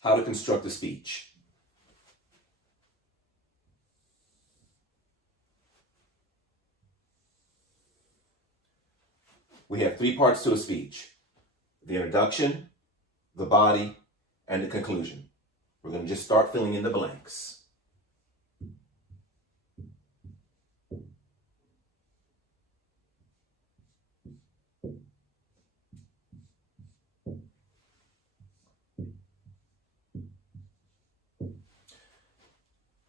how to construct a speech. We have three parts to a speech: the introduction, the body, and the conclusion. We're going to just start filling in the blanks.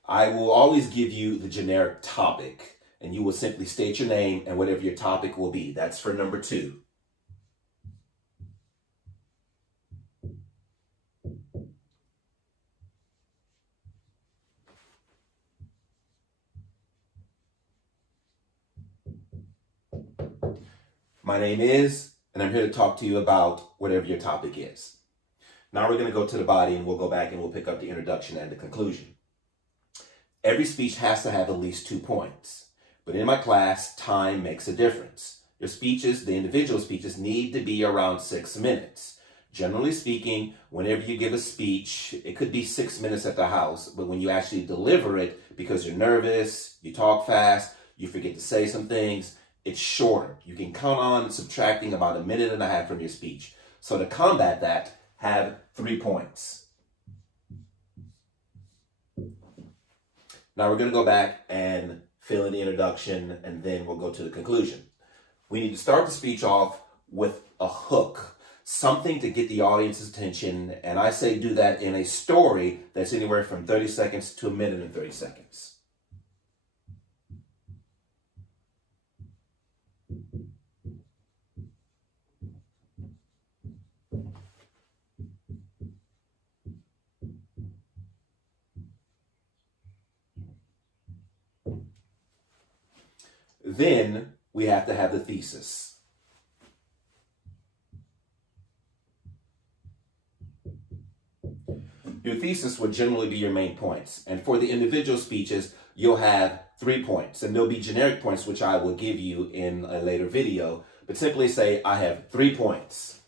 I will always give you the generic topic, and you will simply state your name and whatever your topic will be. That's for number 2. My name is, and I'm here to talk to you about whatever your topic is. Now we're going to go to the body, and we'll go back and we'll pick up the introduction and the conclusion. Every speech has to have at least 2 points. But in my class, time makes a difference. Your speeches, the individual speeches, need to be around 6 minutes. Generally speaking, whenever you give a speech, it could be 6 minutes at the house, but when you actually deliver it, because you're nervous, you talk fast, you forget to say some things, it's shorter. You can count on subtracting about 1.5 minutes from your speech. So to combat that, have 3 points. Now we're going to go back and fill in the introduction, and then we'll go to the conclusion. We need to start the speech off with a hook, something to get the audience's attention, and I say do that in a story that's anywhere from 30 seconds to 1 minute and 30 seconds. Then we have to have the thesis. Your thesis would generally be your main points. And for the individual speeches, you'll have 3 points. And there'll be generic points, which I will give you in a later video. But simply say, I have 3 points.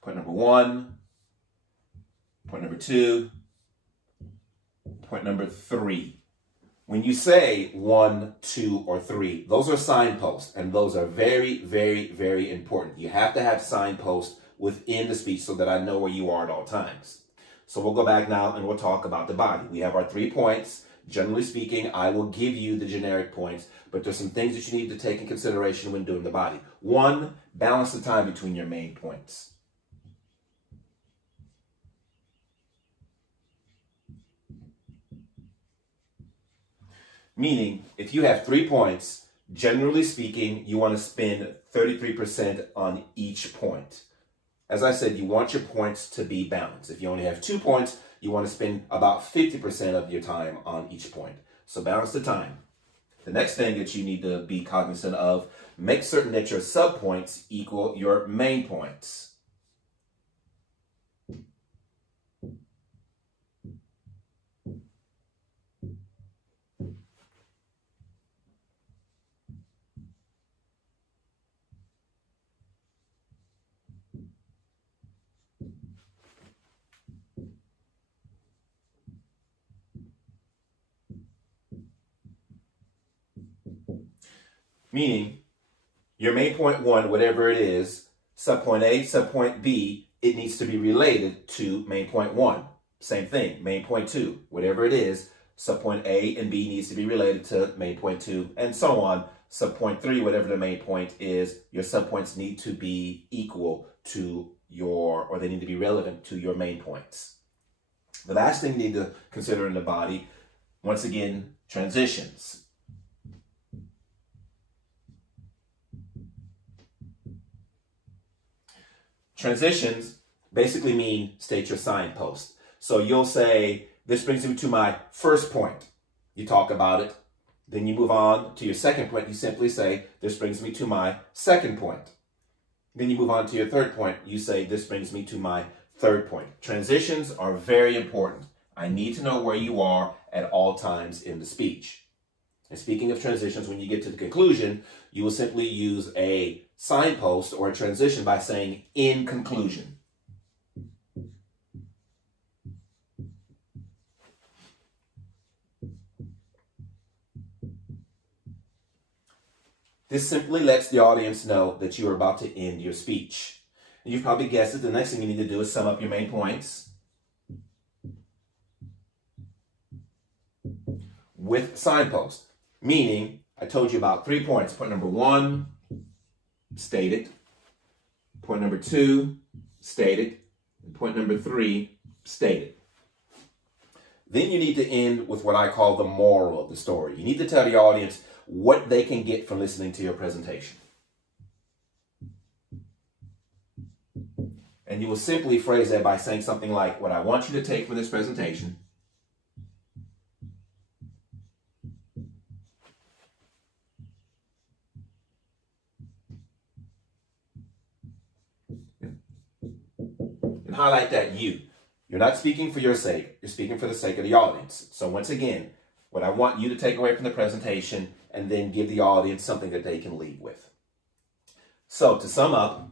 Point number 1, point number 2, point number 3. When you say 1, 2, or 3, those are signposts, and those are very, very, very important. You have to have signposts within the speech so that I know where you are at all times. So we'll go back now and we'll talk about the body. We have our 3 points. Generally speaking, I will give you the generic points, but there's some things that you need to take in consideration when doing the body. 1, balance the time between your main points. Meaning, if you have 3 points, generally speaking, you want to spend 33% on each point. As I said, you want your points to be balanced. If you only have 2 points, you want to spend about 50% of your time on each point. So balance the time. The next thing that you need to be cognizant of, make certain that your subpoints equal your main points. Meaning, your main point 1, whatever it is, subpoint A, subpoint B, it needs to be related to main point 1. Same thing, main point 2, whatever it is, subpoint A and B needs to be related to main point 2, and so on. Subpoint 3, whatever the main point is, your subpoints need to be equal to or they need to be relevant to your main points. The last thing you need to consider in the body, once again, transitions. Transitions basically mean state your signpost. So you'll say, this brings me to my first point. You talk about it. Then you move on to your second point. You simply say, this brings me to my second point. Then you move on to your third point. You say, this brings me to my third point. Transitions are very important. I need to know where you are at all times in the speech. And speaking of transitions, when you get to the conclusion, you will simply use a signpost or a transition by saying, in conclusion. This simply lets the audience know that you are about to end your speech. And you've probably guessed it. The next thing you need to do is sum up your main points with signpost. Meaning, I told you about 3 points. Point number 1, stated. Point number 2, stated. And point number 3, stated. Then you need to end with what I call the moral of the story. You need to tell the audience what they can get from listening to your presentation. And you will simply phrase that by saying something like, what I want you to take from this presentation and highlight that you. You're not speaking for your sake. You're speaking for the sake of the audience. So once again, what I want you to take away from the presentation and then give the audience something that they can leave with. So to sum up,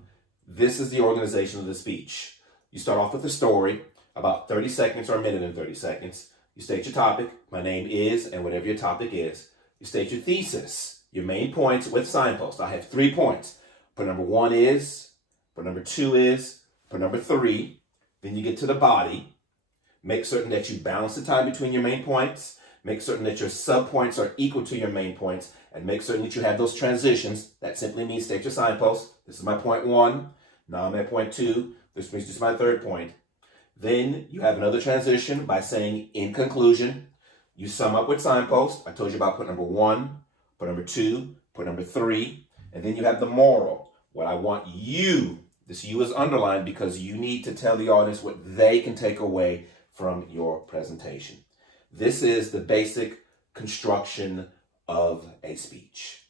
this is the organization of the speech. You start off with a story, about 30 seconds or a minute and 30 seconds. You state your topic, my name is, and whatever your topic is. You state your thesis, your main points with signposts. I have 3 points. Point number 1 is, point number 2 is, point number 3. Then you get to the body. Make certain that you balance the time between your main points. Make certain that your sub-points are equal to your main points. And make certain that you have those transitions. That simply means state your signpost. This is my point 1. Now I'm at point 2. This brings me to my 3rd point. Then you have another transition by saying, in conclusion, you sum up with signpost. I told you about point number 1, point number 2, point number 3. And then you have the moral. What I want you, this you is underlined because you need to tell the audience what they can take away from your presentation. This is the basic construction of a speech.